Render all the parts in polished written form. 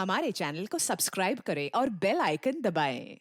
हमारे चैनल को सब्सक्राइब करें और बेल आइकन दबाएं।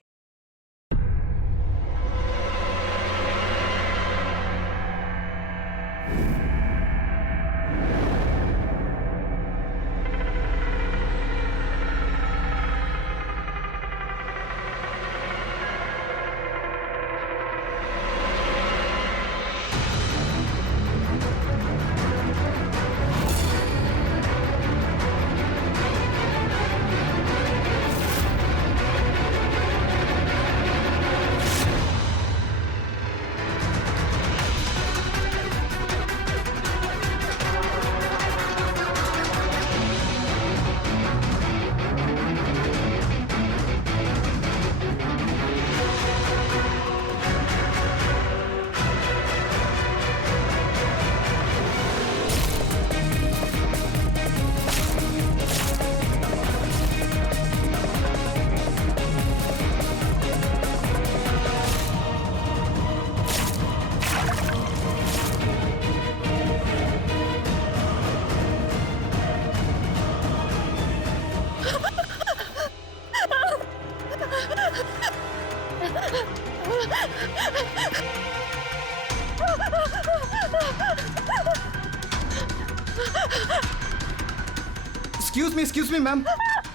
एक्सक्यूज मी मैम,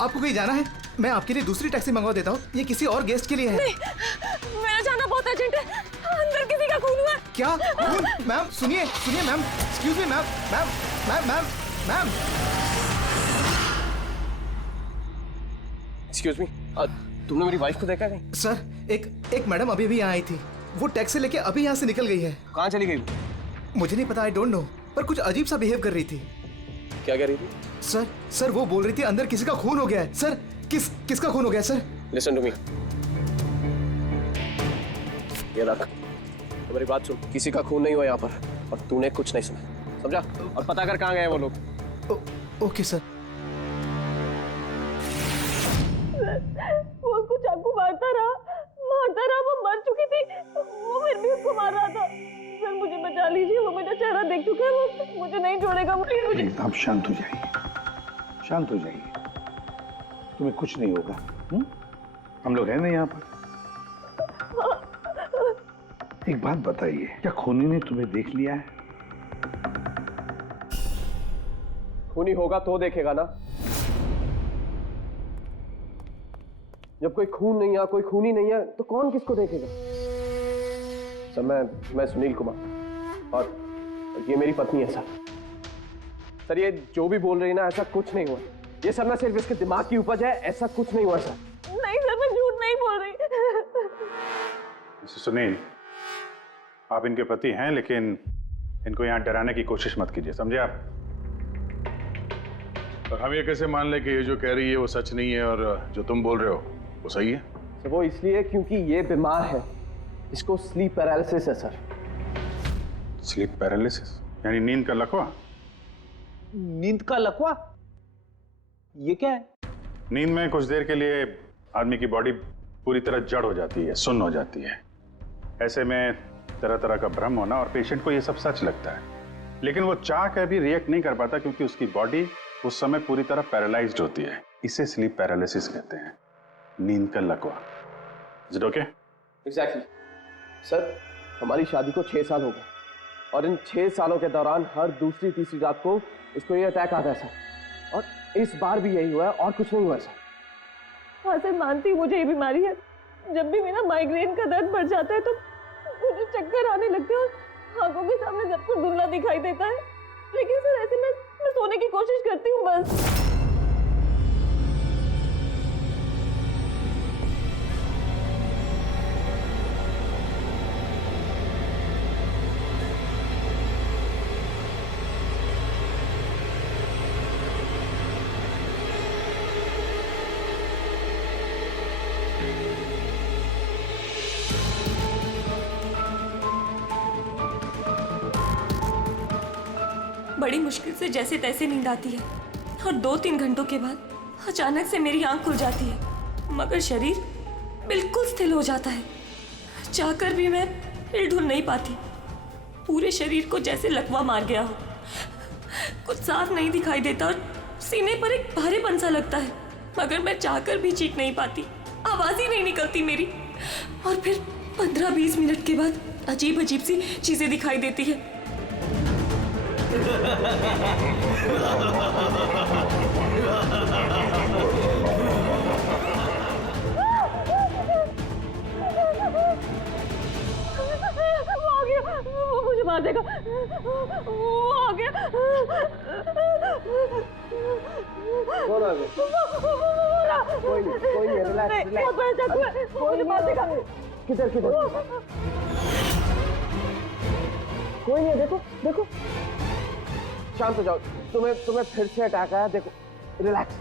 आपको कहीं जाना है? मैं आपके लिए दूसरी टैक्सी मंगवा देता हूँ। ये किसी और गेस्ट के लिए है। नहीं, मेरा जाना बहुत अर्जेंट है। अंदर किसी का खून हुआ। क्या खून? मैम सुनिए ma'am, excuse me ma'am, ma'am. Excuse me, तुमने मेरी वाइफ को देखा नहीं? सर, एक मैडम अभी भी यहाँ आई थी। वो टैक्सी लेके अभी यहाँ से निकल गई है। कहाँ चली गई? मुझे नहीं पता, आई डोंट नो, पर कुछ अजीब सा बिहेव कर रही थी। क्या कह रही थी? सर वो बोल रही थी अंदर किसी का खून हो गया है। सर किसका खून हो गया सर? लिसन टू मी, ये रख, तो मेरी बात सुन। किसी का खून नहीं हुआ यहाँ पर, और तूने कुछ नहीं सुना, समझा? और पता कर कहाँ गए वो लोग। Okay sir. वो उसको चाकू मारता रहा, वो मर चुकी थी, वो फिर भी उसको मार रहा था। सर मुझे बचा लीजिए, वो मेरा चेहरा देख चुका है, वो मुझे नहीं छोड़ेगा। मुझे आप शांत हो जाइए, शांत हो जाइए, तुम्हें कुछ नहीं होगा। हम लोग हैं ना यहाँ पर। एक बात बताइए, क्या खूनी ने तुम्हें देख लिया है? खूनी होगा तो देखेगा ना। जब कोई खून नहीं है, कोई खूनी नहीं है, तो कौन किसको देखेगा? सर मैं सुनील कुमार, और ये मेरी पत्नी है सर। सर ये जो भी बोल रही है ना, ऐसा कुछ नहीं हुआ। ये सर ना सिर्फ इसके दिमाग की उपज है, ऐसा कुछ नहीं हुआ सर। नहीं सर, मैं झूठ नहीं बोल रही। सुनील, आप इनके पति हैं, लेकिन इनको यहाँ डराने की कोशिश मत कीजिए, समझे आप? और हम ये कैसे मान ले कि ये जो कह रही है वो सच नहीं है, और जो तुम बोल रहे हो वो सही है? सर वो इसलिए क्योंकि ये बीमार है, इसको स्लीप पैरालिसिस है सर। स्लीप पैरालिसिस यानी नींद का लकवा? नींद का लकवा? ये क्या है? नींद में कुछ देर के लिए आदमी की बॉडी पूरी तरह जड़ हो जाती है, सुन्न हो जाती है। ऐसे में तरह तरह का भ्रम होना, और पेशेंट को ये सब सच लगता है, लेकिन वो चाह कर भी रिएक्ट नहीं कर पाता, क्योंकि उसकी बॉडी उस समय पूरी तरह पैरालाइज्ड होती है। इसे स्लीप पैरालिसिस कहते हैं, नींद का लकवा। Is it okay? Exactly sir, हमारी शादी को 6 साल हो गए, और इन 6 सालों के दौरान हर दूसरी तीसरी रात को इसको ये अटैक आता है सर, और इस बार भी यही हुआ है, और कुछ नहीं हुआ सर। हाँ सर, मानती हूँ मुझे ये बीमारी है। जब भी मेरा माइग्रेन का दर्द बढ़ जाता है तो मुझे चक्कर आने लगते हैं, और आंखों के सामने सब कुछ धुंधला दिखाई देता है। लेकिन सर ऐसे में मैं सोने की कोशिश करती हूँ बस। बड़ी मुश्किल से जैसे तैसे नींद आती है, और 2-3 घंटों के बाद अचानक से मेरी आंख खुल जाती है, मगर शरीर बिल्कुल स्थिर हो जाता है। चाहकर भी मैं हिल-डुल नहीं पाती। पूरे शरीर को जैसे लकवा मार गया हो। कुछ साफ नहीं दिखाई देता और सीने पर एक भारीपन सा लगता है। मगर मैं चाहकर भी चीख नहीं पाती, आवाज ही नहीं निकलती मेरी। और फिर 15-20 मिनट के बाद अजीब अजीब सी चीजें दिखाई देती है। वो मुझे मार देगा, वो आ गया। कौन आ गया? कोई नहीं, रिलैक्स, मुझे मार देगा। किधर? कोई नहीं है, देखो। शांत हो जाओ, तुम्हें फिर से अटैक आया, देखो, रिलैक्स।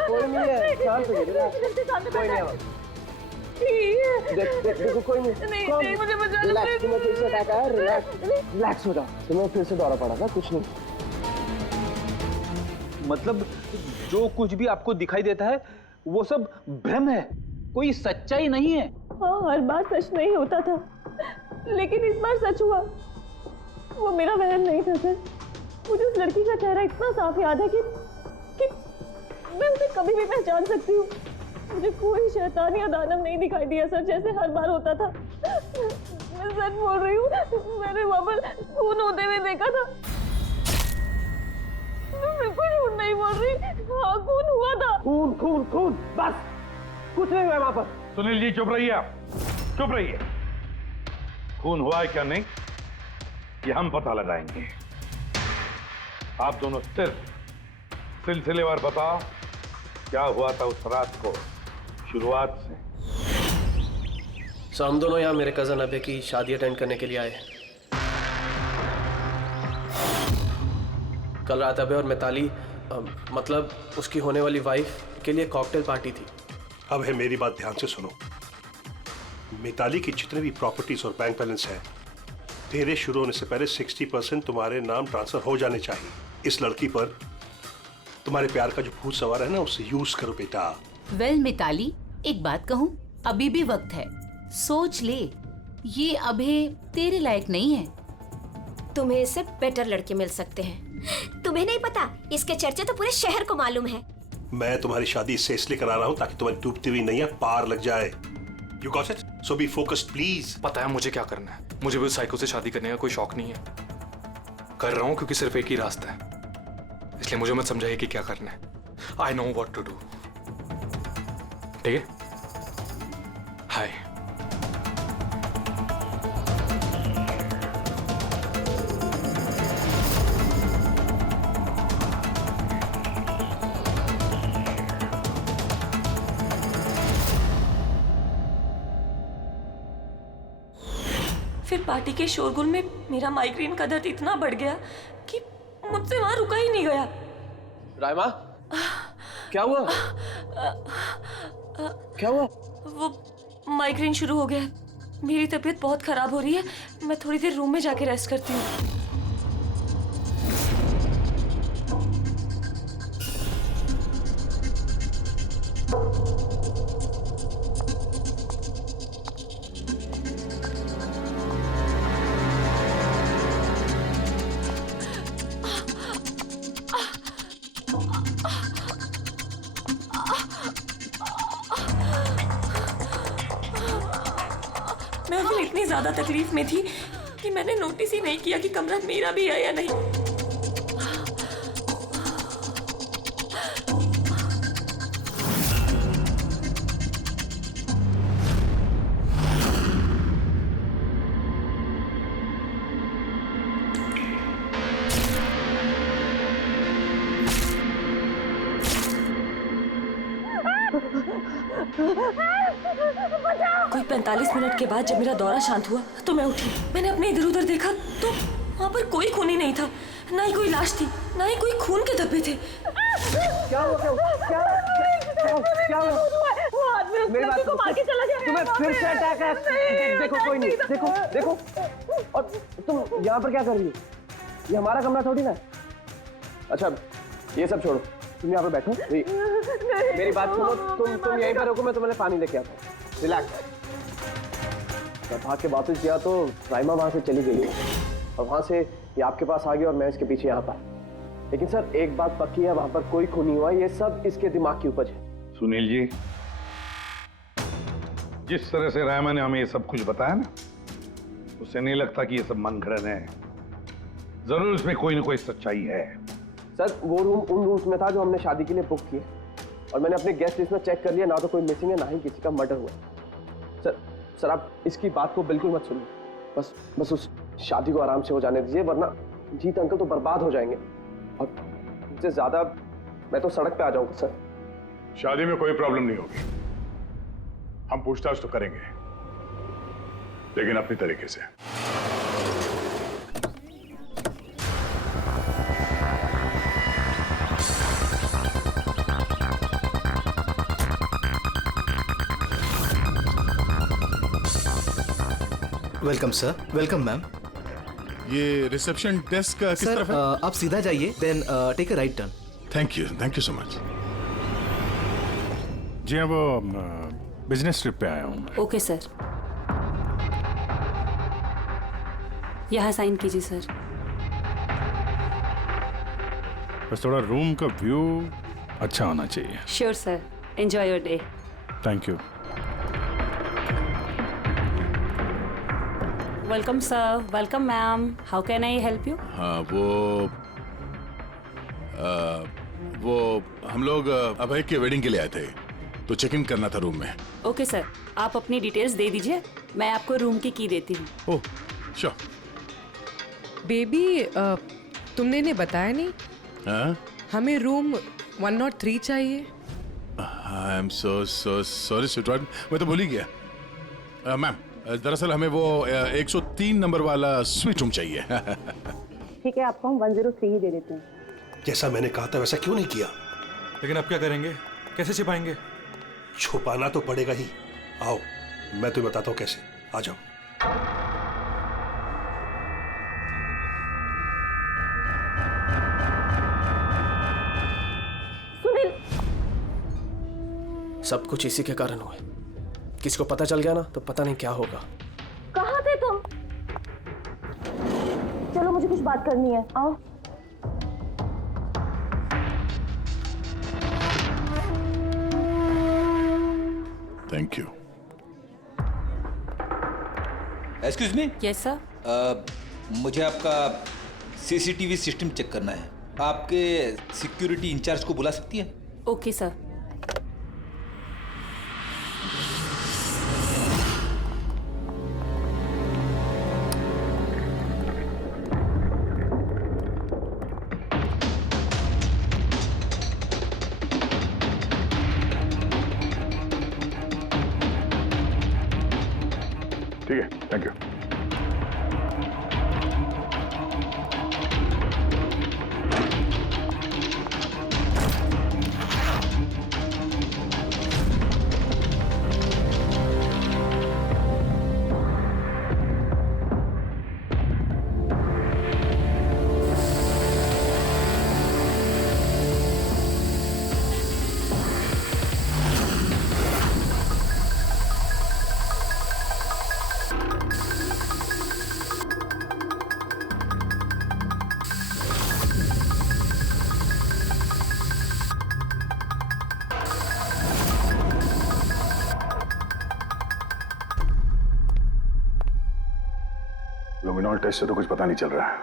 कोई नहीं है, शांत हो जाओ, रिलैक्स, कोई नहीं है। देखो कोई नहीं, मुझे बचा लो, रिलैक्स, तुम्हें फिर से अटैक आया, रिलैक्स हो जाओ, तुम्हें फिर से दौरा पड़ा था, कुछ नहीं। मतलब जो कुछ भी आपको दिखाई देता है वो सब भ्रम है, कोई सच्चाई नहीं है। हाँ, हर बार सच नहीं होता था, लेकिन इस बार सच हुआ। वो मेरा वहम नहीं था सर। मुझे उस लड़की का चेहरा इतना साफ याद है कि मैं उसे कभी भी पहचान सकती हूँ। मुझे कोई शैतान या दानव नहीं दिखाई दिया सर, जैसे हर बार होता था। मैं सच बोल रही हूँ, मैंने वहाँ पर खून होते हुए देखा था। मैं बिल्कुल झूठ नहीं बोल रही। हाँ, खून हुआ था। खून, बस कुछ नहीं हुआ वहाँ पर। सुनील जी चुप रहिए, आप चुप रहिए। खून हुआ है क्या नहीं ये हम पता लगाएंगे। आप दोनों सिर्फ सिलसिलेवार बताओ क्या हुआ था उस रात को, शुरुआत से। सो हम दोनों यहाँ मेरे कजन अभय की शादी अटेंड करने के लिए आए। कल रात अभय और मिताली मतलब उसकी होने वाली वाइफ के लिए कॉकटेल पार्टी थी। अब है मेरी बात ध्यान से सुनो। मिताली की जितने भी प्रॉपर्टीज और बैंक बैलेंस है, तेरे शुरू होने से पहले 60% तुम्हारे नाम ट्रांसफर हो जाने चाहिए। इस लड़की पर तुम्हारे प्यार का जो भूत सवार है ना, उसे यूज करो बेटा। वेल मिताली, एक बात कहूँ, अभी भी वक्त है, सोच ले। ये अभी तेरे लायक नहीं है। तुम्हें इससे बेटर लड़के मिल सकते हैं। तुम्हें नहीं पता, इसके चर्चे तो पूरे शहर को मालूम है। मैं तुम्हारी शादी इससे इसलिए करा रहा हूँ ताकि तुम्हारी डूबती हुई नैया पार लग जाए। You got it? So be focused please. पता है मुझे क्या करना है। मुझे भी उस साइको से शादी करने का कोई शौक नहीं है। कर रहा हूँ क्योंकि सिर्फ एक ही रास्ता है, इसलिए मुझे मत समझाइए कि क्या करना है। I know what to do. ठीक है? हाय। फिर पार्टी के शोरगुल में मेरा माइग्रेन का दर्द इतना बढ़ गया कि मुझसे वहां रुका ही नहीं गया। राइमा, क्या हुआ? क्या हुआ? वो माइग्रेन शुरू हो गया है। मेरी तबीयत बहुत खराब हो रही है। मैं थोड़ी देर रूम में जाके रेस्ट करती हूँ। मैं उस दिन इतनी ज्यादा तकलीफ में थी कि मैंने नोटिस ही नहीं किया कि कमरा मेरा भी है या नहीं। कोई 45 मिनट के बाद जब मेरा दौरा शांत हुआ तो मैं उठी। मैंने अपने इधर उधर देखा तो वहाँ पर कोई खून ही नहीं था, ना ही कोई लाश थी, ना ही कोई खून के धब्बे थे। क्या हुआ? मेरी बात सुनो, तुम्हें फिर से अटैक है। देखो कोई नहीं, देखो। और तुम यहाँ पर क्या कर रही हो? ये हमारा कमरा थोड़ी ना। अच्छा ये सब छोड़ो, तुम यहाँ पे बैठो। मेरी बात सुनो, तुम यहीं पर रुको, मैं तुम्हें पानी लेके आता हूँ। रिलैक्स। मैं भाग के वापस गया तो राइमा वहां से चली गई और वहां से ये आपके पास आ गई और मैं इसके पीछे यहाँ पर। लेकिन सर एक बात पक्की है, वहां पर कोई खून नहीं हुआ, ये सब इसके दिमाग की उपज है। सुनील जी, जिस तरह से रायमा ने हमें ये सब कुछ बताया ना, उससे नहीं लगता कि ये सब मन घड़न है। जरूर इसमें कोई ना कोई सच्चाई है। सर वो रूम उन रूम्स में था जो हमने शादी के लिए बुक किए, और मैंने अपने गेस्ट लिस्ट में चेक कर लिया, ना तो कोई मिसिंग है ना ही किसी का मर्डर हुआ। सर आप इसकी बात को बिल्कुल मत सुनिए, बस उस शादी को आराम से हो जाने दीजिए, वरना जीत अंकल तो बर्बाद हो जाएंगे, और इससे ज्यादा मैं तो सड़क पे आ जाऊंगा। सर शादी में कोई प्रॉब्लम नहीं होगी, हम पूछताछ तो करेंगे, लेकिन अपनी तरीके से। Welcome sir. Welcome ma'am. ये रिसेप्शन डेस्क किस सर तरफ है? आप सीधा जाइए, then take a right turn. Thank you so much. जी हाँ, वो बिजनेस ट्रिप पे आया हूँ। ओके सर, यहाँ साइन कीजिए सर। बस थोड़ा रूम का व्यू अच्छा होना चाहिए। Sure sir, enjoy your day. Thank you. Welcome sir, welcome ma'am, how can I help you? हाँ, वो हम लोग अभय के वेडिंग के लिए आए थे, तो चेक इन करना था रूम में। ओके सर, आप अपनी डिटेल्स दे दीजिए, मैं आपको रूम की देती हूँ। Oh sure. बेबी, तुमने इन्हें बताया नहीं? हाँ, हमें रूम 103 चाहिए। I am so sorry sweetheart, मैं तो भूल ही गया। मैम, दरअसल हमें वो 103 नंबर वाला स्वीट रूम चाहिए। ठीक है, आपको हम 103 ही दे देते हैं। जैसा मैंने कहा था वैसा क्यों नहीं किया? लेकिन अब क्या करेंगे, कैसे छिपाएंगे? छुपाना तो पड़ेगा ही। आओ मैं तुम्हें बताता हूँ कैसे, आ जाओ। सुनील, सब कुछ इसी के कारण हुआ है। किसी को पता चल गया ना तो पता नहीं क्या होगा। कहाँ थे तुम? चलो मुझे कुछ बात करनी है, आओ। Thank you. Excuse me. Yes sir. मुझे आपका सीसीटीवी सिस्टम चेक करना है। आपके सिक्योरिटी इंचार्ज को बुला सकती है? Okay sir. ठीक है, थैंक यू। लुमिनॉल टेस्ट से तो कुछ पता नहीं चल रहा है।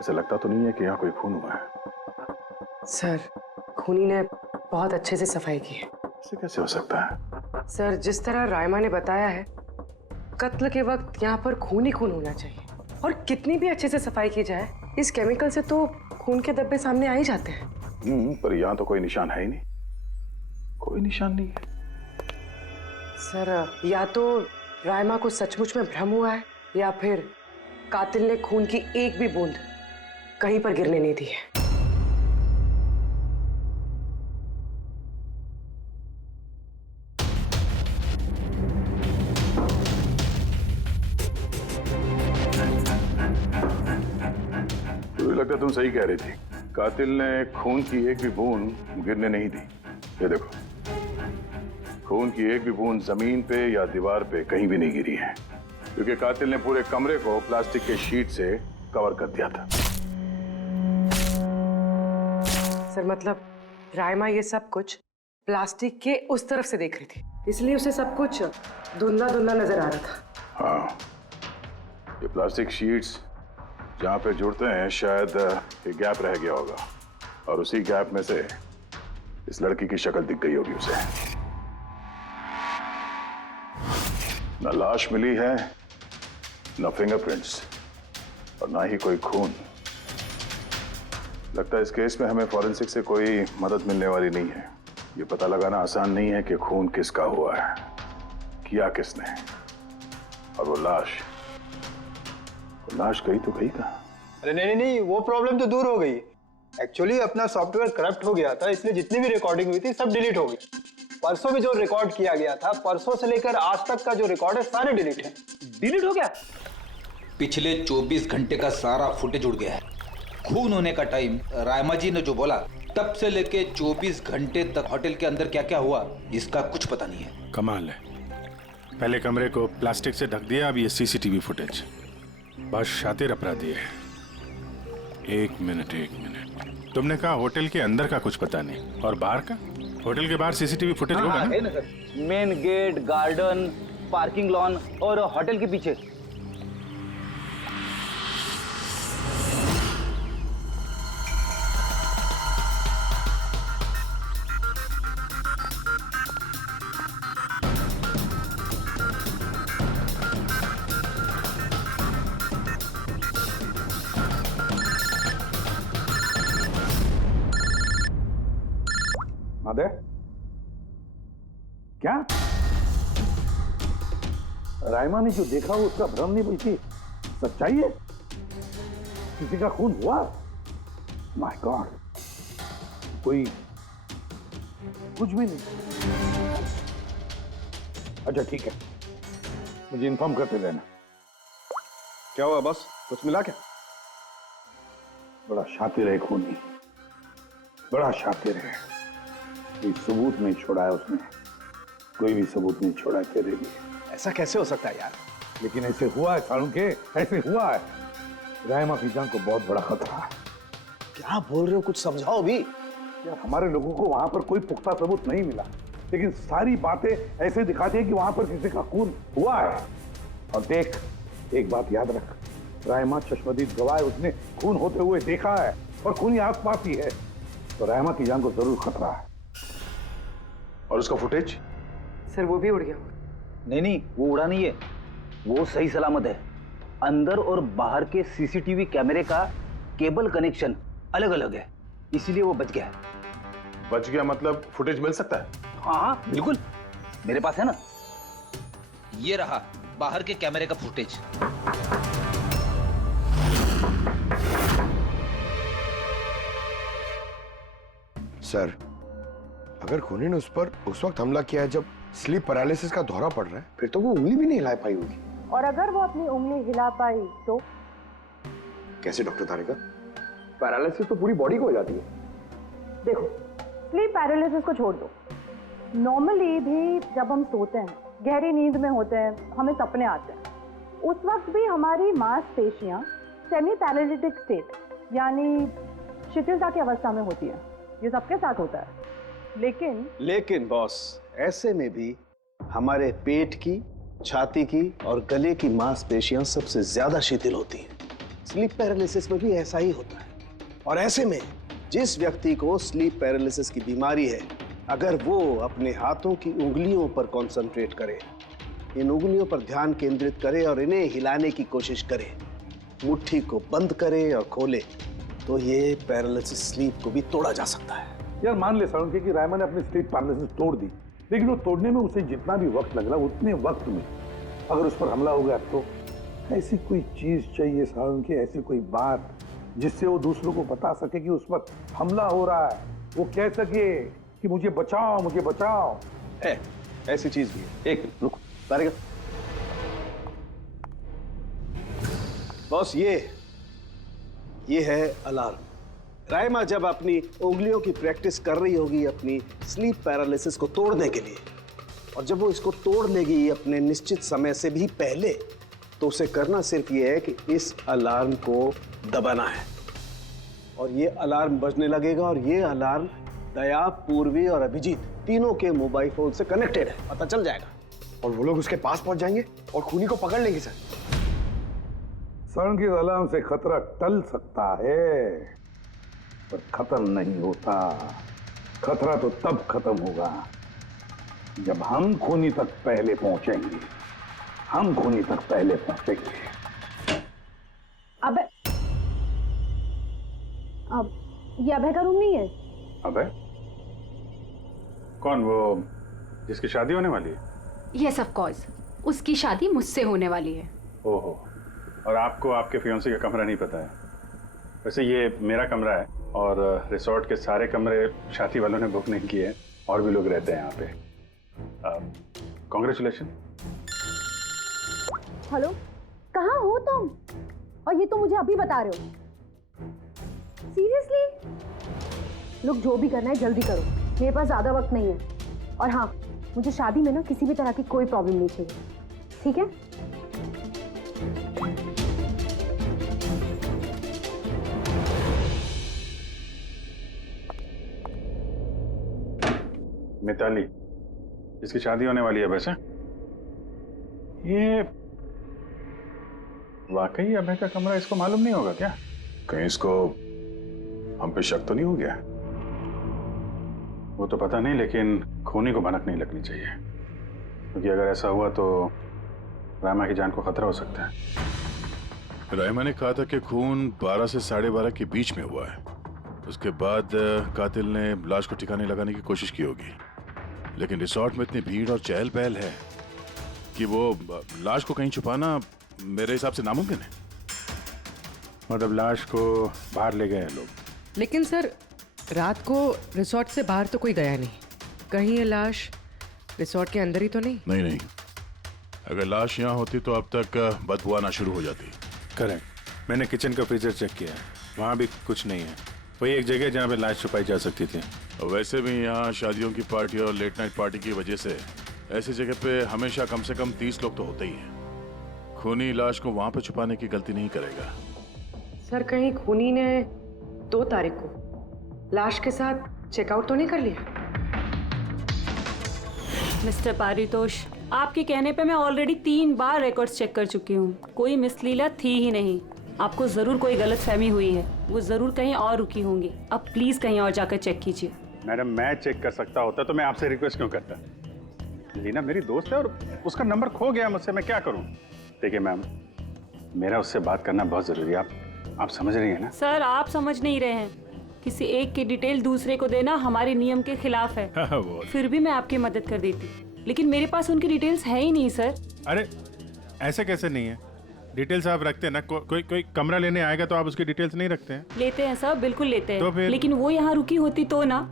ऐसा लगता तो नहीं है कि यहाँ कोई खून हुआ है। सर, खूनी ने बहुत अच्छे से सफाई की है। ऐसे कैसे हो सकता है? सर, जिस तरह रायमा ने बताया है, कत्ल के वक्त यहाँ पर खून ही खून होना चाहिए। और कितनी भी अच्छे से सफाई की जाए, इस केमिकल से तो खून के धब्बे सामने आ ही जाते हैं। पर यहाँ तो कोई निशान है ही नहीं। कोई निशान नहीं है। सर, या तो रायमा को सचमुच में भ्रम हुआ है, या फिर कातिल ने खून की एक भी बूंद कहीं पर गिरने नहीं दी है। मुझे लगता तुम सही कह रही थी। कातिल ने खून की एक भी बूंद गिरने नहीं दी। ये देखो, खून की एक भी बूंद जमीन पे या दीवार पे कहीं भी नहीं गिरी है, क्योंकि कातिल ने पूरे कमरे को प्लास्टिक के शीट से कवर कर दिया था। सर मतलब रायमा ये सब कुछ प्लास्टिक के उस तरफ से देख रही थी, इसलिए उसे सब कुछ धुंधला धुंधला नजर आ रहा था। हाँ, ये प्लास्टिक शीट्स जहाँ पे जुड़ते हैं शायद एक गैप रह गया होगा और उसी गैप में से इस लड़की की शक्ल दिख गई होगी उसे। न लाश मिली है, न फिंगरप्रिंट्स और ना ही कोई खून। लगता है इस केस में हमें फॉरेंसिक से कोई मदद मिलने वाली नहीं है। ये पता लगाना आसान नहीं है कि खून किसका हुआ है, किया किसने, और वो लाश गई तो गई कहाँ? अरे नहीं, वो प्रॉब्लम तो दूर हो गई। एक्चुअली अपना सॉफ्टवेयर करप्ट हो गया था, इसलिए जितनी भी रिकॉर्डिंग हुई थी सब डिलीट हो गई। परसों भी जो रिकॉर्ड किया गया था, परसों से लेकर आज तक का जो रिकॉर्ड है सारे डिलीट है। डिलीट हो गया? पिछले 24 घंटे का सारा फुटेज उड़ गया है। खून होने का टाइम रायमा जी ने जो बोला, तब से लेके 24 घंटे तक होटल के अंदर क्या क्या हुआ इसका कुछ पता नहीं है। कमाल है, पहले कमरे को प्लास्टिक से ढक दिया, अब ये सीसीटीवी फुटेज। बस शातिर अपराधी है। एक मिनट, तुमने कहा होटल के अंदर का कुछ पता नहीं, और बाहर का? होटल के बाहर सीसीटीवी फुटेज होगा ना? है ना sir, main gate, garden, parking lawn और होटल के पीछे। माधव, क्या रायमा ने जो देखा वो उसका भ्रम नहीं बल्कि सच्चाई है? किसी का खून हुआ? माय गॉड, कोई कुछ भी नहीं। अच्छा ठीक है, मुझे इन्फॉर्म करते रहना। क्या हुआ बॉस, कुछ मिला क्या? बड़ा शातिर है खूनी, बड़ा शातिर है। कोई सबूत नहीं छोड़ा है उसने, कोई भी सबूत नहीं छोड़ा तेरे लिए। ऐसा कैसे हो सकता है यार? लेकिन ऐसे हुआ है सालुंके, ऐसे हुआ है। रायमा की जान को बहुत बड़ा खतरा है। क्या बोल रहे हो, कुछ समझाओ भी। यार हमारे लोगों को वहां पर कोई पुख्ता सबूत नहीं मिला, लेकिन सारी बातें ऐसे दिखाती है कि वहां पर किसी का खून हुआ है। और देख, एक बात याद रख, रायमा चश्मदीद गवाह है, उसने खून होते हुए देखा है और खूनी आसपास ही है, तो रायमा की जान को जरूर खतरा है। और उसका फुटेज? सर वो भी उड़ गया। नहीं, वो उड़ा नहीं है, वो सही सलामत है। अंदर और बाहर के सीसीटीवी कैमरे का केबल कनेक्शन अलग अलग है, इसीलिए वो बच गया है। बच गया मतलब फुटेज मिल सकता है? हाँ बिल्कुल, मेरे पास है ना। ये रहा बाहर के कैमरे का फुटेज। सर, अगर खूनी ने उस पर उस वक्त हमला किया है जब स्लीप पैरालिसिस का दौरा पड़ रहा है, फिर तो वो उंगली भी नहीं हिला पाई होगी। और अगर वो अपनी उंगली हिला पाई तो? कैसे डॉक्टर तारिका? पैरालिसिस तो पूरी बॉडी को हो जाती है। देखो, स्लीप पैरालिसिस को छोड़ दो, नॉर्मली भी जब हम सोते हैं, गहरी नींद में होते हैं, हमें सपने आते हैं, उस वक्त भी हमारी मांसपेशियां सेमी पैरालिटिक स्टेट यानी शिथिलता की अवस्था में होती है। ये सबके साथ होता है। लेकिन बॉस, ऐसे में भी हमारे पेट की, छाती की और गले की मांसपेशियां सबसे ज्यादा शिथिल होती हैं। स्लीप पैरालिसिस में भी ऐसा ही होता है। और ऐसे में जिस व्यक्ति को स्लीप पैरालिसिस की बीमारी है, अगर वो अपने हाथों की उंगलियों पर कंसंट्रेट करे, इन उंगलियों पर ध्यान केंद्रित करे और इन्हें हिलाने की कोशिश करे, मुट्ठी को बंद करे और खोले, तो ये पैरालिसिस स्लीप को भी तोड़ा जा सकता है। यार मान ले सालुंके कि रायमा ने अपनी स्लीप पैरालिसिस तोड़ दी, लेकिन वो तोड़ने में उसे जितना भी वक्त लग रहा, उतने वक्त में अगर उस पर हमला हो गया तो ऐसी कोई चीज चाहिए सालुंके, ऐसी कोई बात जिससे वो दूसरों को बता सके कि उस पर हमला हो रहा है, वो कह सके कि मुझे बचाओ, मुझे बचाओ। है, ऐसी चीज भी है। एक रुक तारिका। बॉस, ये है अलार्म। रायमा जब अपनी उंगलियों की प्रैक्टिस कर रही होगी अपनी स्लीप पैरालिसिस को तोड़ने के लिए, और जब वो इसको तोड़ लेगी अपने निश्चित समय से भी पहले, तो उसे करना सिर्फ ये है कि इस अलार्म को दबाना है। और ये अलार्म बजने लगेगा और ये अलार्म दया, पूर्वी और अभिजीत तीनों के मोबाइल फोन से कनेक्टेड है, पता चल जाएगा। और वो लोग उसके पास पहुंच जाएंगे और खूनी को पकड़ लेंगे सर। सर की अलार्म से खतरा टल सकता है पर खत्म नहीं होता। खतरा तो तब खत्म होगा जब हम खूनी तक पहले पहुंचेंगे। हम खूनी तक पहले पहुंचेंगे। अब ये अभय का रूम नहीं है? अबे कौन, वो जिसकी शादी होने वाली है? यस ऑफ कोर्स, उसकी शादी मुझसे होने वाली है। ओहो, और आपको आपके फियांसे का कमरा नहीं पता है? वैसे ये मेरा कमरा है और रिसोर्ट के सारे कमरे शादी वालों ने बुक नहीं किए हैं, और भी लोग रहते हैं यहाँ पे। कॉन्ग्रेचुलेशन। हेलो, कहाँ हो तुम? और ये तो मुझे अभी बता रहे हो? सीरियसली? लोग जो भी करना है जल्दी करो, मेरे पास ज्यादा वक्त नहीं है। और हाँ, मुझे शादी में ना किसी भी तरह की कोई प्रॉब्लम नहीं चाहिए, ठीक है? मिताली, जिसकी शादी होने वाली है, वैसे ये वाकई अभय का कमरा इसको मालूम नहीं होगा क्या? कहीं इसको हम पे शक तो नहीं हो गया? वो तो पता नहीं, लेकिन खूनी को भनक नहीं लगनी चाहिए, क्योंकि अगर ऐसा हुआ तो रामा की जान को खतरा हो सकता है। रायमा ने कहा था कि खून 12 से 12:30 के बीच में हुआ है। उसके बाद कातिल ने लाश को ठिकाने लगाने की कोशिश की होगी, लेकिन रिसोर्ट में इतनी भीड़ और चहल पहल है कि वो लाश को कहीं छुपाना मेरे हिसाब से नामुमकिन है। मतलब लाश को बाहर ले गए लोग? लेकिन सर, रात को रिसोर्ट से बाहर तो कोई गया नहीं। कहीं ये लाश रिसोर्ट के अंदर ही तो नहीं? नहीं, अगर लाश यहाँ होती तो अब तक बदबू आना शुरू हो जाती। करेक्ट। मैंने किचन का फ्रीजर चेक किया है, वहाँ भी कुछ नहीं है। वही एक जगह जहाँ पे लाश छुपाई जा सकती थी। और वैसे भी यहाँ शादियों की पार्टी और लेट नाइट पार्टी की वजह से ऐसी जगह पे हमेशा कम से कम 30 लोग तो होते ही हैं। खूनी लाश को वहाँ पे छुपाने की गलती नहीं करेगा। सर, कहीं खूनी ने 2 तारीख को लाश के साथ चेकआउट तो नहीं कर लिया? मिस्टर पारितोष, आपके कहने पे मैं ऑलरेडी 3 बार रिकॉर्ड्स चेक कर चुकी हूँ, कोई मिसलीला थी ही नहीं। आपको जरूर कोई गलतफहमी हुई है, वो जरूर कहीं और रुकी होंगी। अब प्लीज कहीं और जाकर चेक कीजिए। मैडम, मैं चेक कर सकता होता तो मैं आपसे रिक्वेस्ट क्यों करता? लीना मेरी दोस्त है और उसका नंबर खो गया मुझसे, मैं क्या करूँ? देखिए मैम, मेरा उससे बात करना बहुत जरूरी है, आप समझ रही हैं ना? सर, आप समझ नहीं रहे हैं, किसी एक की डिटेल दूसरे को देना हमारे नियम के खिलाफ है। फिर भी मैं आपकी मदद कर देती, लेकिन मेरे पास उनकी डिटेल्स है ही नहीं सर। अरे ऐसे कैसे नहीं है? डिटेल्स आप रखते हैं ना? कोई कमरा लेने आएगा तो आप उसकी डिटेल्स नहीं रखते हैं? लेते हैं सर, बिल्कुल लेते हैं। तो फिर? लेकिन वो यहाँ रुकी होती तो ना।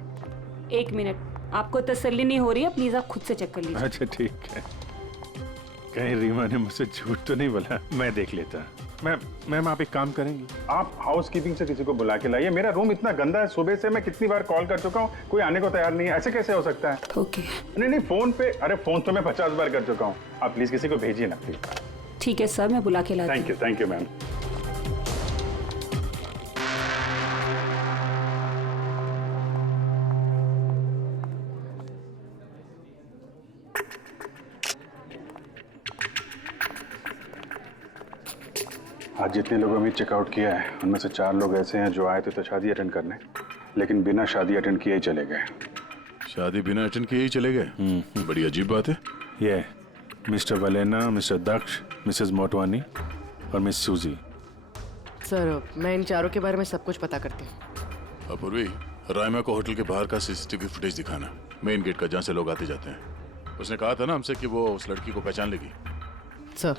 1 मिनट, आपको तसल्ली नहीं हो रही है, प्लीज आप खुद से चेक कर लीजिए। अच्छा ठीक है। कहीं रीमा ने मुझसे झूठ तो नहीं बोला? मैं देख लेता। मैम आप एक काम करेंगे, आप हाउसकीपिंग से किसी को बुला के लाइए। मेरा रूम इतना गंदा है, सुबह से मैं कितनी बार कॉल कर चुका हूँ, कोई आने को तैयार नहीं है। ऐसे कैसे हो सकता है? ओके। नहीं, फोन पे, अरे फोन तो मैं 50 बार कर चुका हूँ। आप प्लीज किसी को भेजिए ना प्लीज। ठीक है सर, मैं बुला के लाती हूँ। Thank you ma'am. आज जितने लोगों ने चेकआउट किया है, उनमें से 4 लोग ऐसे हैं जो आए थे तो शादी अटेंड करने, लेकिन बिना शादी अटेंड किए ही चले गए। शादी बिना अटेंड किए ही चले गए? बड़ी अजीब बात है। ये मिस्टर वलेना, मिस्टर दक्ष, मिसेस मोटवानी और मिस सूजी। सर, मैं इन 4 के बारे में सब कुछ पता करती हूँ। अपूर्वी, रायमा को होटल के बाहर का सीसीटीवी फुटेज दिखाना, मेन गेट का, जहाँ से लोग आते जाते हैं। उसने कहा था ना हमसे कि वो उस लड़की को पहचान लेगी। सर,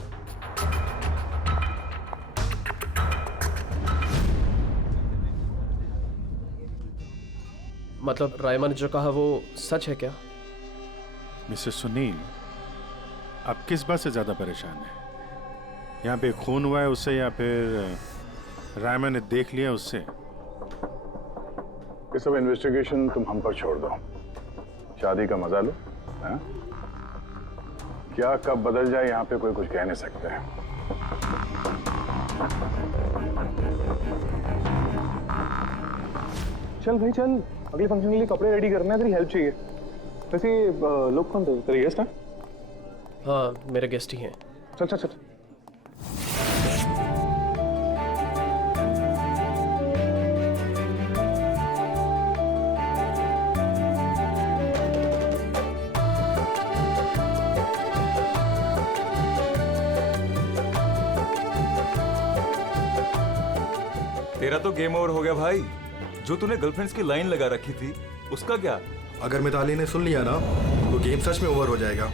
मतलब रायमा ने जो कहा वो सच है क्या? मिस्टर सुनील, आप किस बात से ज्यादा परेशान हैं? यहाँ पे खून हुआ है उससे, या फिर रायमा ने देख लिया उससे? ये सब इन्वेस्टिगेशन तुम हम पर छोड़ दो, शादी का मजा लो। हाँ? क्या कब बदल जाए यहाँ पे कोई कुछ कह नहीं सकता है। चल भाई चल, अगले फंक्शन के लिए कपड़े रेडी करना है, तेरी हेल्प चाहिए। वैसे लोग कौन थे? तेरे गेस्ट हैं? हाँ मेरे गेस्ट ही हैं। चल चल चल। तेरा तो गेम ओवर हो गया भाई। जो तूने गर्लफ्रेंड्स की लाइन लगा रखी थी उसका क्या? अगर मिताली ने सुन लिया ना तो गेम सच में ओवर हो जाएगा।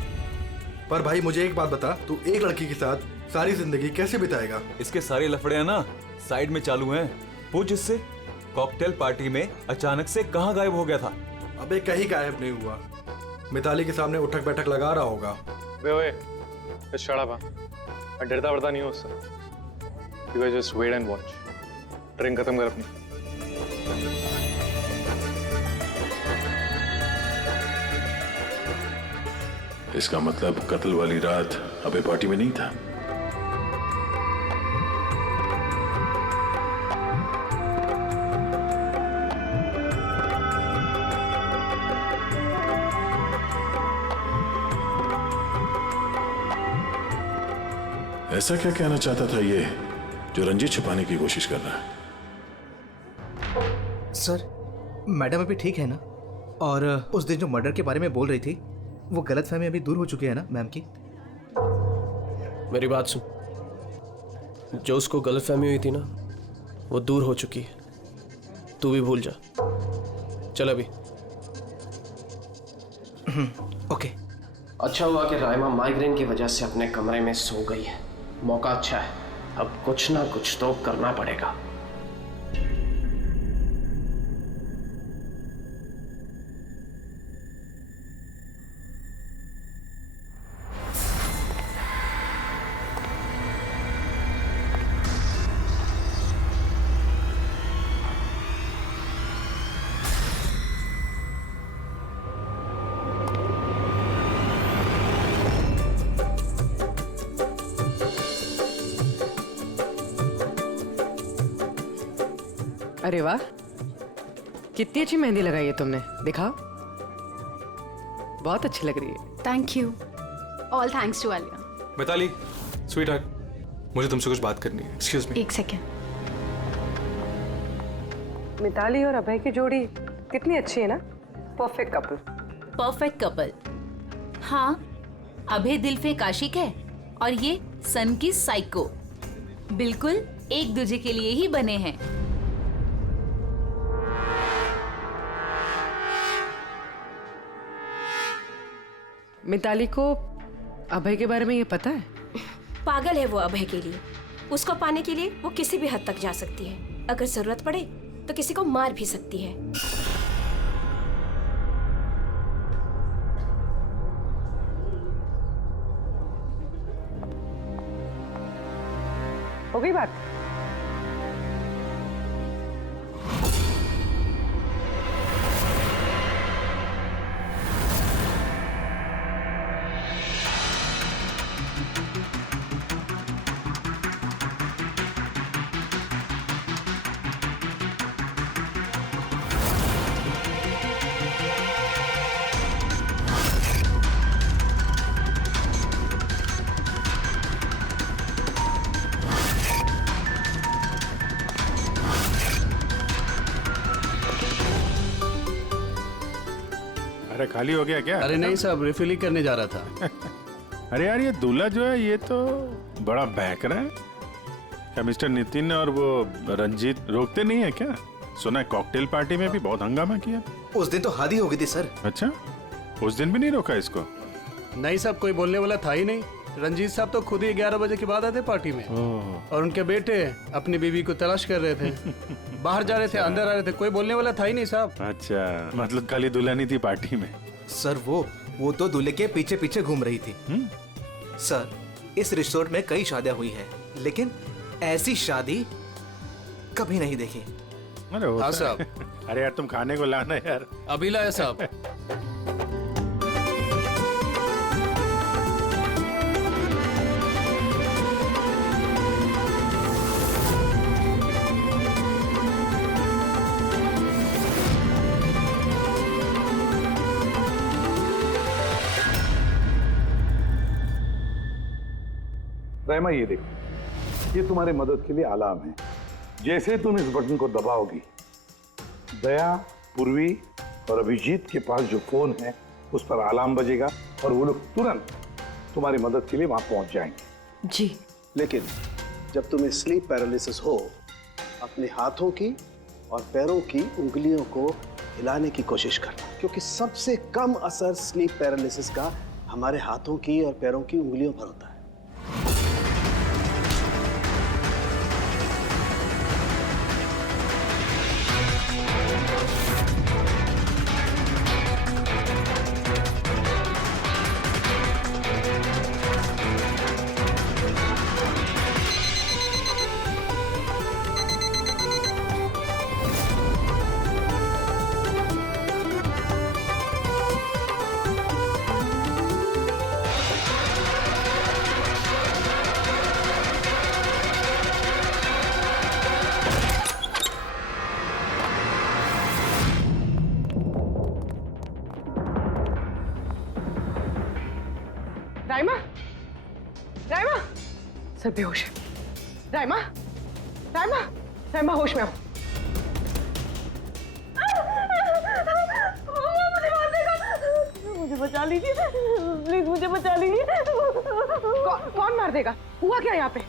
पर भाई मुझे एक बात बता, तू एक लड़की के साथ सारी जिंदगी कैसे बिताएगा? इसके सारे लफड़े हैं ना साइड में चालू हैं। पूछ इससे कॉकटेल पार्टी में अचानक से कहाँ गायब हो गया था? अबे कहीं गायब नहीं हुआ, मिताली के सामने उठक बैठक लगा रहा होगा। वे शट अप। मैं डरता वरता नहीं हूँ उससे। You guys just wait and watch. Drink खत्म कर अपनी। इसका मतलब कत्ल वाली रात अबे पार्टी में नहीं था। ऐसा क्या कहना चाहता था ये जो रंजीत छुपाने की कोशिश कर रहा है? सर, मैडम अभी ठीक है ना? और उस दिन जो मर्डर के बारे में बोल रही थी वो गलतफहमी अभी दूर हो चुकी है ना मैम की? मेरी बात सुन, जो उसको गलतफहमी हुई थी ना वो दूर हो चुकी है। तू भी भूल जा। चल अभी। ओके। अच्छा हुआ कि राइमा माइग्रेन की वजह से अपने कमरे में सो गई है। मौका अच्छा है, अब कुछ ना कुछ तो करना पड़ेगा। अरे वाह, कितनी अच्छी मेहंदी लगाई है तुमने, दिखाओ। बहुत अच्छी लग रही है। Thank you. All thanks to Alia. Mitali, sweetheart, मुझे तुमसे कुछ बात करनी है। Excuse me. एक सेकेंड। मिताली और अभय की जोड़ी कितनी अच्छी है ना? Perfect couple. Perfect couple. हाँ, अभय दिल पे आशिक है और ये सन की साइको। बिल्कुल एक दूसरे के लिए ही बने हैं। मिताली को अभय के बारे में ये पता है? पागल है वो अभय के लिए। उसको पाने के लिए वो किसी भी हद तक जा सकती है। अगर जरूरत पड़े तो किसी को मार भी सकती है। हो गई बात? अरे खाली हो गया क्या? अरे नहीं साहब, रिफिल ही करने जा रहा था। अरे यार ये दूल्हा जो है ये तो बड़ा बहक रहा है। क्या मिस्टर नितिन और वो रंजीत रोकते नहीं है क्या? सुना है कॉकटेल पार्टी में भी बहुत हंगामा किया। उस दिन तो हादी हो गई थी सर। अच्छा, उस दिन भी नहीं रोका इसको? नहीं साहब, कोई बोलने वाला था ही नहीं। रंजीत साहब तो खुद ही 11 बजे के बाद आते पार्टी में। और उनके बेटे अपनी बीवी को तलाश कर रहे थे। बाहर जा रहे थे, अंदर आ रहे थे, कोई बोलने वाला था ही नहीं साहब। अच्छा, मतलब खाली दुल्हन ही थी पार्टी में? सर वो तो दूल्हे के पीछे पीछे घूम रही थी। सर, इस रिसोर्ट में कई शादियां हुई हैं, लेकिन ऐसी शादी कभी नहीं देखी। अरे हाँ साहब। अरे यार तुम खाने को लाना यार। अभी लाया साहब। रहमा ये देखो, ये तुम्हारी मदद के लिए अलार्म है। जैसे तुम इस बटन को दबाओगी, दया, पूर्वी और अभिजीत के पास जो फोन है उस पर अलार्म बजेगा और वो लोग तुरंत तुम्हारी मदद के लिए वहां पहुंच जाएंगे। जी। लेकिन जब तुम्हें स्लीप पैरालिसिस हो, अपने हाथों की और पैरों की उंगलियों को हिलाने की कोशिश करना, क्योंकि सबसे कम असर स्लीप पैरालिसिस का हमारे हाथों की और पैरों की उंगलियों पर होता है। राइमा, राइमा, सर बेहोश है। राइमा, राइमा, राइमा होश में आओ। मुझे बचा लीजिए, प्लीज मुझे बचा लीजिए। कौन मार देगा? हुआ क्या यहाँ पे?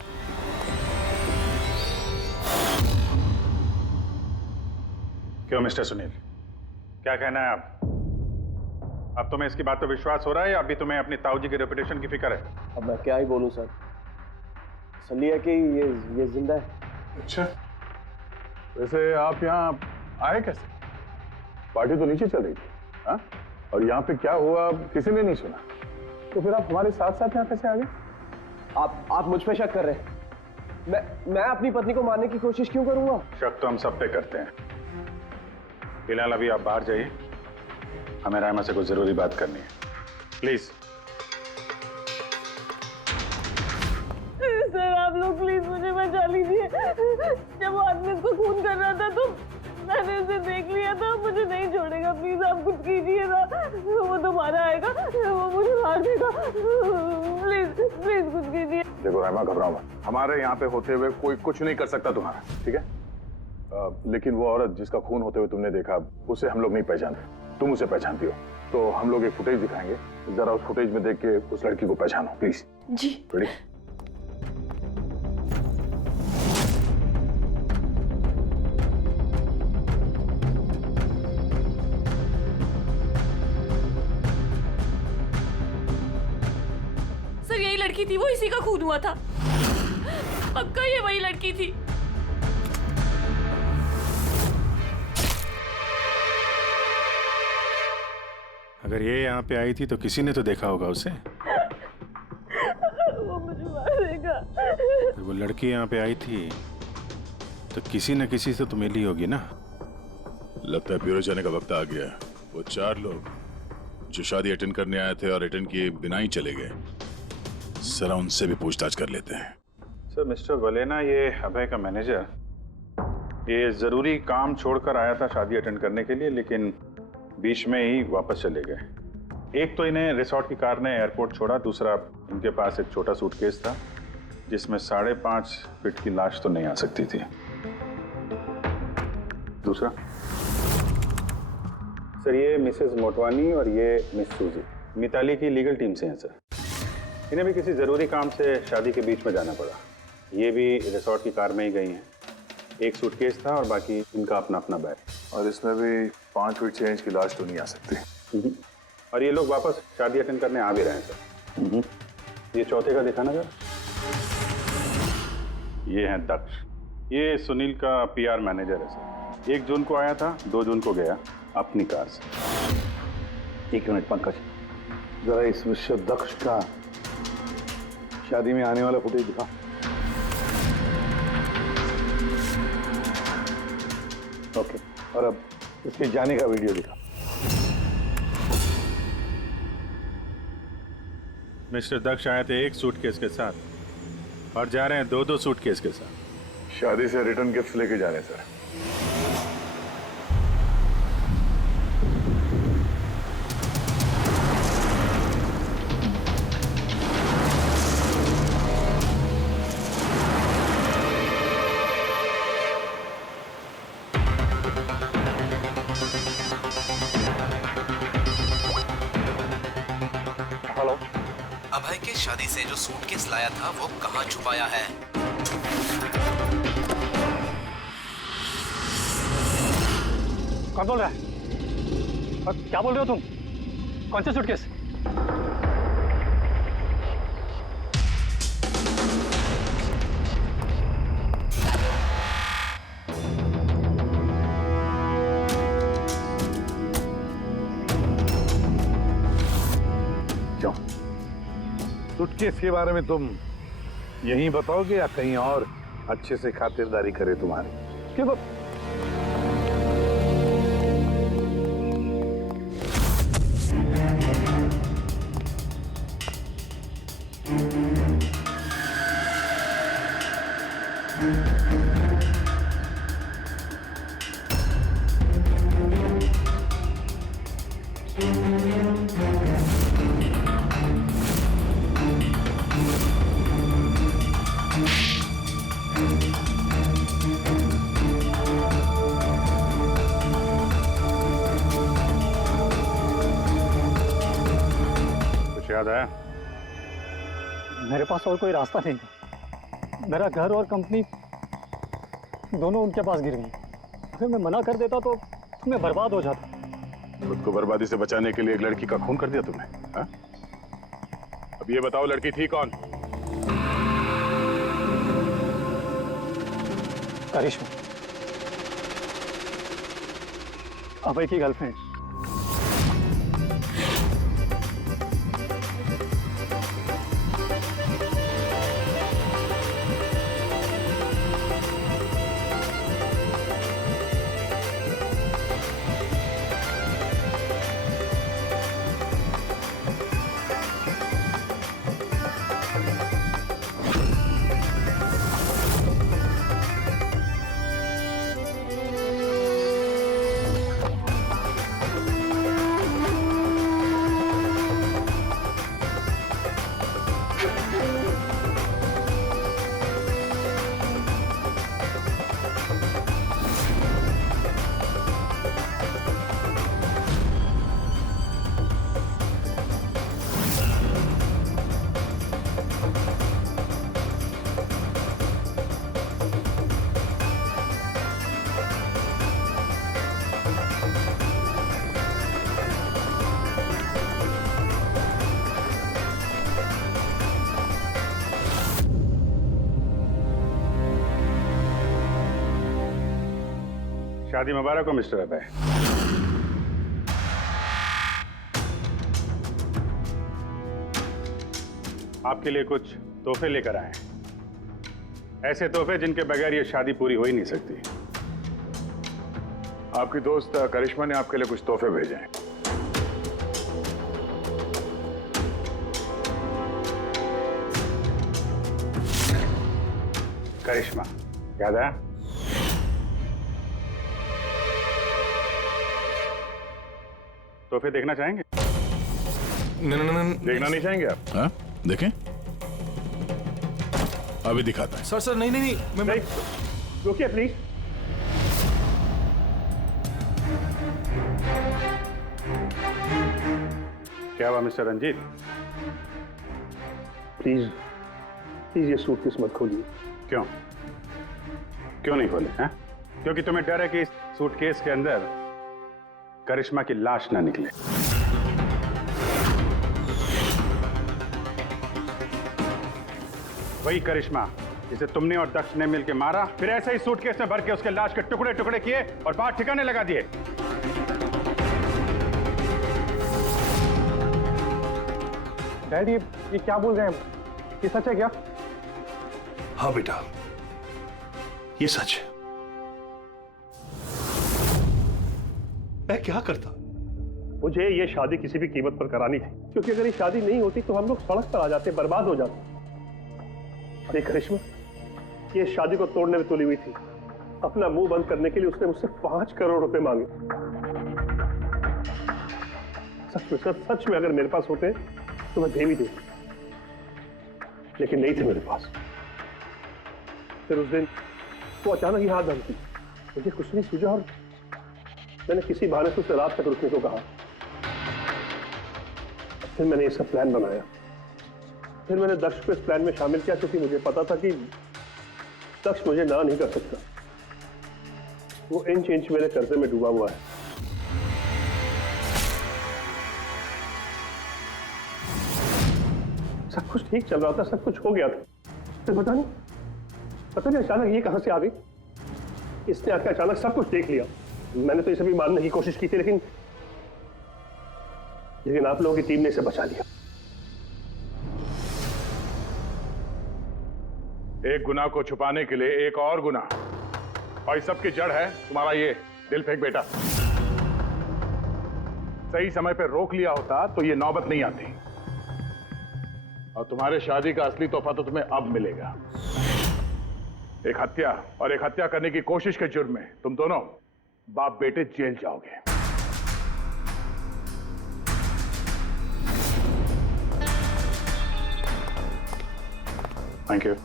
क्यों मिस्टर सुनील, क्या कहना है आप? अब तुम्हें इसकी बात पे विश्वास हो रहा है या अभी तुम्हें अपनी ताऊ जी की रेपुटेशन की फिक्र है? अब मैं क्या ही बोलूं सर, सली है कि ये जिंदा है। अच्छा, वैसे आप यहाँ आए कैसे? पार्टी तो नीचे चल रही थी, हाँ? और यहाँ पे क्या हुआ किसी ने नहीं सुना, तो फिर आप हमारे साथ साथ यहाँ कैसे आ गए? आप मुझ पे शक कर रहे हैं? मैं अपनी पत्नी को मारने की कोशिश क्यों करूंगा? शक तो हम सब पे करते हैं। फिलहाल अभी आप बाहर जाइए, हमें रायमा से कुछ जरूरी बात करनी है, प्लीज। सर आप लोग प्लीज मुझे बचा लीजिए। जब वो आदमी उसको खून कर रहा था तो मैंने उसे देख लिया था, मुझे नहीं छोड़ेगा। प्लीज आप कुछ कीजिए ना, वो दोबारा आएगा, वो मुझे मार देगा। प्लीज प्लीज कुछ कीजिए। देखो रायमा, घबराओ मत, हमारे यहाँ पे होते हुए कोई कुछ नहीं कर सकता तुम्हारा, ठीक है? लेकिन वो औरत जिसका खून होते हुए तुमने देखा, उसे हम लोग नहीं पहचानते, तुम उसे पहचानती हो, तो हम लोग एक फुटेज दिखाएंगे, जरा उस फुटेज में देख के उस लड़की को पहचानो प्लीज। जी। रेडी? सर यही लड़की थी, वो इसी का खून हुआ था, पक्का ये वही लड़की थी। अगर ये यहाँ पे आई थी तो किसी ने तो देखा होगा उसे। वो मुझे मार देगा। अगर वो लड़की यहाँ पे आई थी तो किसी न किसी से तो मिली होगी ना। लगता है ब्यूरो जाने का वक्त आ गया है। वो 4 लोग जो शादी अटेंड करने आए थे और अटेंड किए बिना ही चले गए, जरा उनसे भी पूछताछ कर लेते हैं। सर मिस्टर वलेना, ये अभय का मैनेजर, ये जरूरी काम छोड़कर आया था शादी अटेंड करने के लिए, लेकिन बीच में ही वापस चले गए। एक तो इन्हें रिसोर्ट की कार ने एयरपोर्ट छोड़ा, दूसरा इनके पास एक छोटा सूटकेस था जिसमें 5.5 फीट की लाश तो नहीं आ सकती थी। दूसरा सर, ये मिसेस मोटवानी और ये मिस सूजी मिताली की लीगल टीम से हैं सर। इन्हें भी किसी ज़रूरी काम से शादी के बीच में जाना पड़ा। ये भी रिसोर्ट की कार में ही गई हैं। एक सूटकेस था और बाकी इनका अपना अपना बैग। और इसमें भी 5 फीट से इंच की लाश तो नहीं आ सकती। और ये लोग वापस शादी अटेंड करने आ भी रहे हैं सर। ये चौथे का दिखाना सर। ये है दक्ष, ये सुनील का PR मैनेजर है सर। 1 जून को आया था, 2 जून को गया अपनी कार से। 1 मिनट पंकज, जरा इस मिस्टर दक्ष का शादी में आने वाला फुटेज दिखा। ओके, और अब इसके जाने का वीडियो दिखा। मिस्टर दक्ष आए थे 1 सूटकेस के साथ और जा रहे हैं 2-2 सूटकेस के साथ। शादी से रिटर्न गिफ्ट लेके जाने सर। इस शादी से जो सूटकेस लाया था वो कहाँ छुपाया है? कौन बोल रहा है? और क्या बोल रहे हो तुम? कौन से सूटकेस? क्यों? सूटकेस के बारे में तुम यहीं बताओगे या कहीं और अच्छे से खातिरदारी करे तुम्हारी? क्यों? याद आया? मेरे पास और कोई रास्ता नहीं। मेरा घर और कंपनी दोनों उनके पास गिर गई। अगर मैं मना कर देता तो मैं बर्बाद हो जाता। खुद को बर्बादी से बचाने के लिए एक लड़की का खून कर दिया तुमने, हा? अब ये बताओ लड़की थी कौन? करिश्मा, अभय की गर्लफ्रेंड। शादी मुबारक हो मिस्टर अभय। आपके लिए कुछ तोहफे लेकर आए हैं। ऐसे तोहफे जिनके बगैर ये शादी पूरी हो ही नहीं सकती। आपकी दोस्त करिश्मा ने आपके लिए कुछ तोहफे भेजे हैं। करिश्मा, याद आया? तोहफे देखना चाहेंगे? नहीं। देखना नहीं चाहेंगे आप? हाँ, देखें। अभी दिखाता है। सर नहीं, मैं रुकिए प्लीज। क्या हुआ मिस्टर रंजीत? प्लीज ये सूटकेस मत खोलिए। क्यों? क्यों नहीं खोले? हैं? क्योंकि तुम्हें डर है कि इस सूटकेस के अंदर करिश्मा की लाश ना निकले। वही करिश्मा जिसे तुमने और दक्ष ने मिलकर मारा, फिर ऐसे ही सूटकेस में भर के उसके लाश के टुकड़े टुकड़े किए और बाहर ठिकाने लगा दिए। डैड, ये क्या बोल रहे हैं? ये सच है क्या? हाँ बेटा, ये सच है। मैं क्या करता? मुझे ये शादी किसी भी कीमत पर करानी थी, क्योंकि अगर ये शादी नहीं होती तो हम लोग सड़क पर आ जाते, बर्बाद हो जाते। अरे करिश्मा, ये शादी को तोड़ने में तुली हुई थी। अपना मुंह बंद करने के लिए उसने मुझसे 5 करोड़ रुपए मांगे। सच में अगर मेरे पास होते तो मैं दे भी देता, लेकिन नहीं थे मेरे पास। फिर उस दिन वो अचानक ही हाथ धमकी, मुझे कुछ नहीं सूझा और मैंने किसी बहाने से उसे रात तक रुकने को कहा। फिर मैंने ये सब प्लान बनाया। फिर मैंने दक्ष को इस प्लान में शामिल किया क्योंकि मुझे पता था कि दक्ष मुझे ना नहीं कर सकता। वो इंच इंच मेरे कर्जे में डूबा हुआ है। सब कुछ ठीक चल रहा था, सब कुछ हो गया था, फिर पता नहीं अचानक ये कहां से आ गई। इसने आकर अचानक सब कुछ देख लिया। मैंने तो इसे भी मारने की कोशिश की थी, लेकिन आप लोगों की टीम ने इसे बचा लिया। एक गुनाह को छुपाने के लिए एक और गुनाह, और इस सब की जड़ है तुम्हारा ये दिल फेंक बेटा। सही समय पे रोक लिया होता तो ये नौबत नहीं आती, और तुम्हारे शादी का असली तोहफा तो तुम्हें अब मिलेगा। एक हत्या और एक हत्या करने की कोशिश के जुर्म में तुम दोनों बाप बेटे जेल जाओगे। Thank you.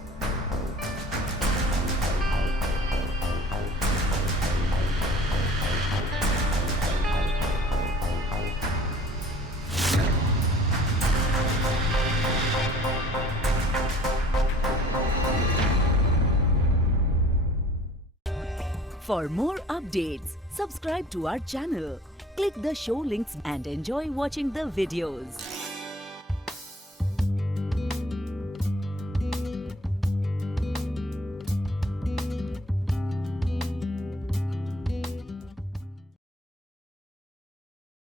For more updates, subscribe to our channel, click the show links and enjoy watching the videos.